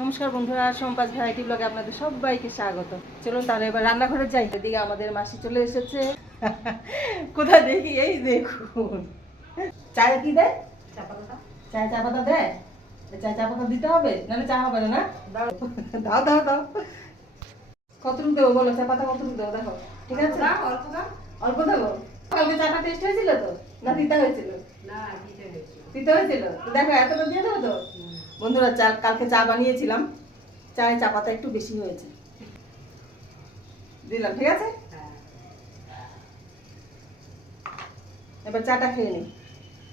নমস্কার বন্ধুরা, সম্পাস ভ্যারাইটি ব্লগে আপনাদের সবাইকে স্বাগত। চলুন তাহলে এবার রান্নাঘরে যাই। এদিকে আমাদের মাসি চলে এসেছে। কোথায় দেখি, এই দেখুন। চায়ে কি দেয়? চায়ে চা পাতা দেয়। চায়ে চা পাতা দিতে হবে, নাহলে চা হবে না। দাও দাও দাও দাও। কতটুকু দেবো বলো? চা পাতা কতটুকু দেবো দেখো। ঠিক আছে, অল্প দেবো। কালকে চাটা টেস্ট হয়েছিল তো, না তিতা হয়েছিল? না, তিতা হয়েছিল। দেখো এতটা দিয়ে দেবো তো। বন্ধুরা, কালকে চা বানিয়েছিলাম, চায়ে চা পাতা একটু বেশি হয়েছে, দিলাম। ঠিক আছে, এবার চাটা খেয়ে নিই।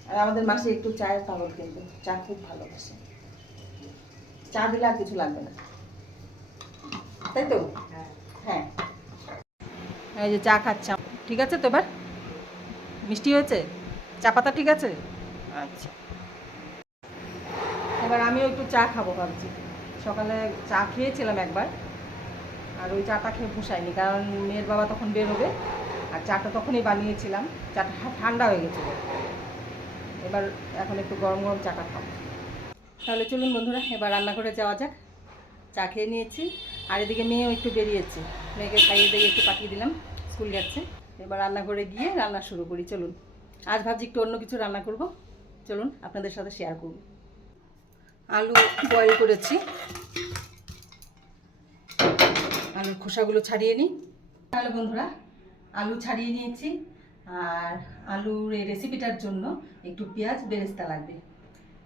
আর আমাদের মাসে একটু চায়ের পাগল, কিন্তু চা খুব ভালোবাসে। চা দিলে আর কিছু লাগবে না, তাই তো? হ্যাঁ, এই যে চা খাচ্ছি। ঠিক আছে তো? এবার মিষ্টি হয়েছে, চা পাতা ঠিক আছে। আচ্ছা, এবার আমিও একটু চা খাবো ভাবছি। সকালে চা খেয়েছিলাম একবার, আর ওই চাটা খেয়ে পোষায়নি, কারণ মেয়ের বাবা তখন বেরোবে, আর চাটা তখনই বানিয়েছিলাম, চাটা ঠান্ডা হয়ে গেছিলো। এবার এখন একটু গরম গরম চাটা খাবো। তাহলে চলুন বন্ধুরা, এবার রান্নাঘরে যাওয়া যাক। চা খেয়ে নিয়েছি, আর এদিকে মেয়েও একটু বেরিয়েছে, মেয়েকে খাইয়ে দিয়ে একটু পাঠিয়ে দিলাম, স্কুল যাচ্ছে। এবার রান্নাঘরে গিয়ে রান্না শুরু করি। চলুন, আজ ভাবছি একটু অন্য কিছু রান্না করব। চলুন আপনাদের সাথে শেয়ার করব। আলু বয়েল করেছি, আলুর খোসাগুলো ছাড়িয়ে নিই। তাহলে বন্ধুরা, আলু ছাড়িয়ে নিয়েছি, আর আলুর এই রেসিপিটার জন্য একটু পেঁয়াজ বেরেস্তা লাগবে।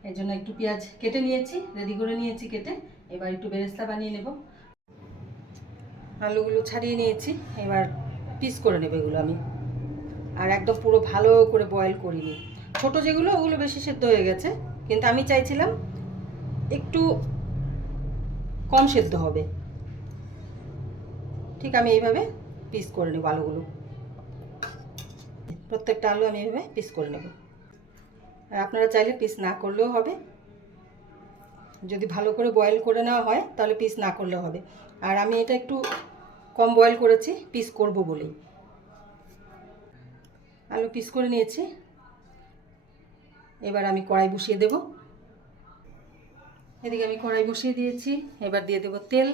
এই জন্য একটু পেঁয়াজ কেটে নিয়েছি, রেডি করে নিয়েছি কেটে। এবার একটু বেরেস্তা বানিয়ে নেব। আলুগুলো ছাড়িয়ে নিয়েছি, এবার পিস করে নেব এগুলো আমি। আর একদম পুরো ভালো করে বয়েল করিনি, ছোটো যেগুলো ওগুলো বেশি সেদ্ধ হয়ে গেছে, কিন্তু আমি চাইছিলাম একটু কম সেদ্ধ হবে। ঠিক আমি এইভাবে পিস করে নেব আলুগুলো, প্রত্যেকটা আলু আমি এইভাবে পিস করে নেব। আর আপনারা চাইলে পিস না করলেও হবে, যদি ভালো করে বয়েল করে নেওয়া হয় তাহলে পিস না করলেও হবে। আর আমি এটা একটু কম বয়েল করেছি পিস করব বলেই। আলু পিস করে নিয়েছি, এবার আমি কড়াই বসিয়ে দেব। এদিকে আমি কড়াই বসিয়ে দিয়েছি, এবার দিয়ে দেব তেল।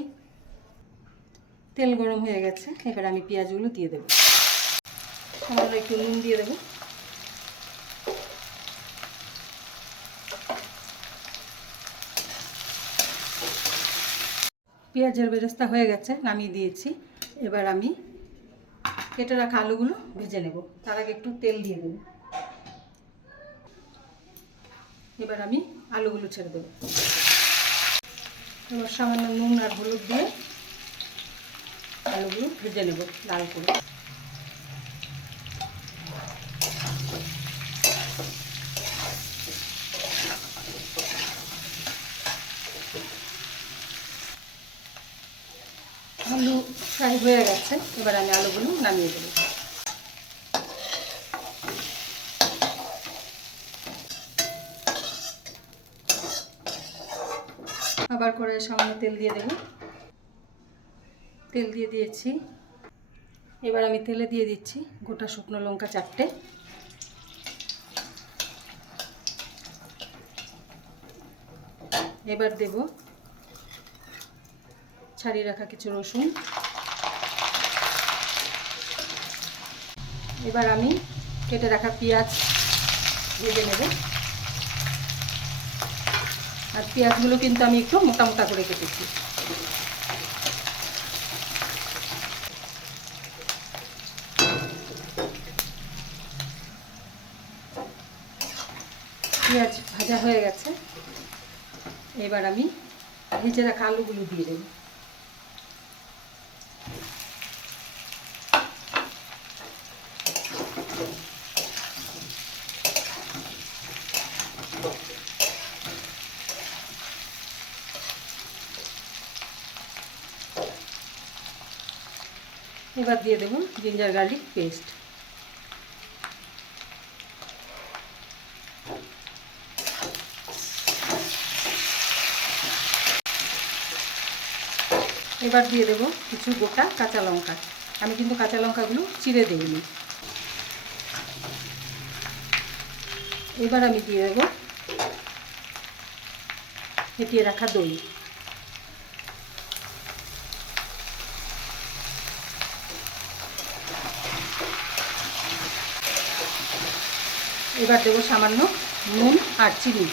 তেল গরম হয়ে গেছে, এবার আমি পেঁয়াজগুলো দিয়ে দেব। সামান্য একটু নুন দিয়ে দেব। পেঁয়াজের বেরেস্তা হয়ে গেছে, নামিয়ে দিয়েছি। এবার আমি কেটে রাখা আলুগুলো ভেজে নেব। তার আগে একটু তেল দিয়ে দেব। এবার আমি আলুগুলো ছেড়ে দেব। এবার সামান্য নুন আর হলুদ দিয়ে আলুগুলো ভেজে নেব লাল করে। আলু ফ্রাই হয়ে গেছে, এবার আমি আলুগুলো নামিয়ে দেব। আবার কড়াইয়ে সামান্য তেল দিয়ে দেব। তেল দিয়ে দিয়েছি, এবার আমি তেলে দিয়ে দিচ্ছি গোটা শুকনো লঙ্কা 4টে। এবার দেব ছাড়িয়ে রাখা কিছু রসুন। এবার আমি কেটে রাখা পেঁয়াজ ভেজে নেব। আর পেঁয়াজগুলো কিন্তু আমি একটু মোটা মোটা করে কেটেছি। পেঁয়াজ ভাজা হয়ে গেছে, এবার আমি ভেজে রাখা আলুগুলো দিয়ে দেব। এবার দিয়ে দেব জিঞ্জার গার্লিক পেস্ট। এবার দিয়ে দেব কিছু গোটা কাঁচা লঙ্কা। আমি কিন্তু কাঁচা লঙ্কাগুলো চিড়ে দিইনি। এবার আমি দিয়ে দেব ফেটিয়ে রাখা দই। এবার দেবো সামান্য নুন আর চিনি।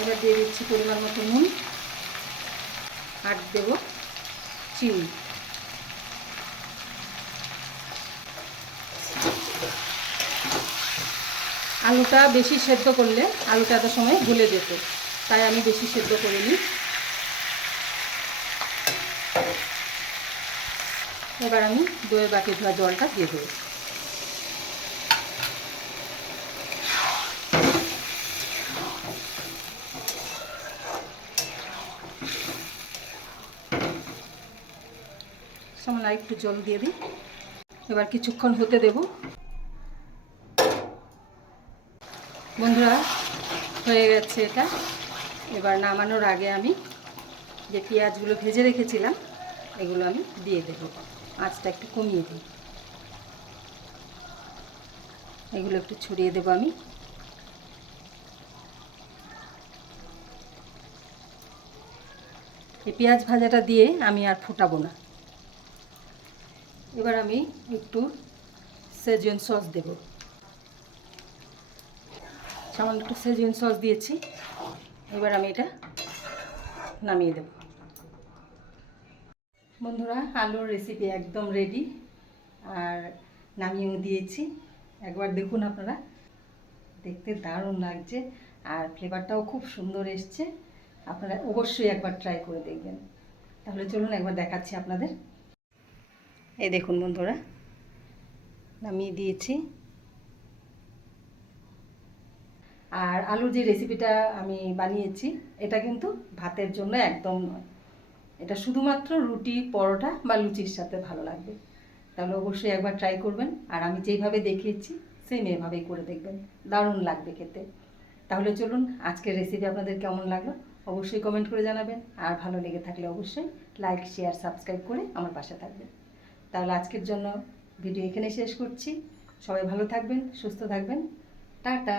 এবার দিয়ে দিচ্ছি পরিমাণ মতো নুন আর দেবো চিনি। আলুটা বেশি সেদ্ধ করলে আলুটা এত সময় গলে যেত, তাই আমি বেশি সেদ্ধ করিনি। এবার আমি দইয়ের বাটি ধোয়া জলটা দিয়ে দেবো। সামান্য একটু জল দিয়ে দিই। এবার কিছুক্ষণ হতে দেব। বন্ধুরা, হয়ে গেছে এটা। এবার নামানোর আগে আমি যে পেঁয়াজগুলো ভেজে রেখেছিলাম এগুলো আমি দিয়ে দেব। আঁচটা একটু কমিয়ে দিই। এগুলো একটু ছড়িয়ে দেব আমি। এই পেঁয়াজ ভাজাটা দিয়ে আমি আর ফোটাবো না। এবার আমি একটু সেজওয়ান সস দেব। সামান্য একটু সেজওয়ান সস দিয়েছি। এবার আমি এটা নামিয়ে দেব। বন্ধুরা, আলুর রেসিপি একদম রেডি, আর নামিয়েও দিয়েছি। একবার দেখুন আপনারা, দেখতে দারুণ লাগছে আর ফ্লেভারটাও খুব সুন্দর এসছে। আপনারা অবশ্যই একবার ট্রাই করে দেখবেন। তাহলে চলুন একবার দেখাচ্ছি আপনাদের। এই দেখুন বন্ধুরা, নামিয়ে দিয়েছি। আর আলুর যে রেসিপিটা আমি বানিয়েছি এটা কিন্তু ভাতের জন্য একদম নয়, এটা শুধুমাত্র রুটি, পরোটা বা লুচির সাথে ভালো লাগবে। তাহলে অবশ্যই একবার ট্রাই করবেন। আর আমি যেইভাবে দেখিয়েছি সেম এভাবেই করে দেখবেন, দারুণ লাগবে খেতে। তাহলে চলুন, আজকের রেসিপি আপনাদের কেমন লাগলো অবশ্যই কমেন্ট করে জানাবেন। আর ভালো লেগে থাকলে অবশ্যই লাইক, শেয়ার, সাবস্ক্রাইব করে আমার পাশে থাকবেন। তাহলে আজকের জন্য ভিডিও এখানে শেষ করছি। সবাই ভালো থাকবেন, সুস্থ থাকবেন। টাটা।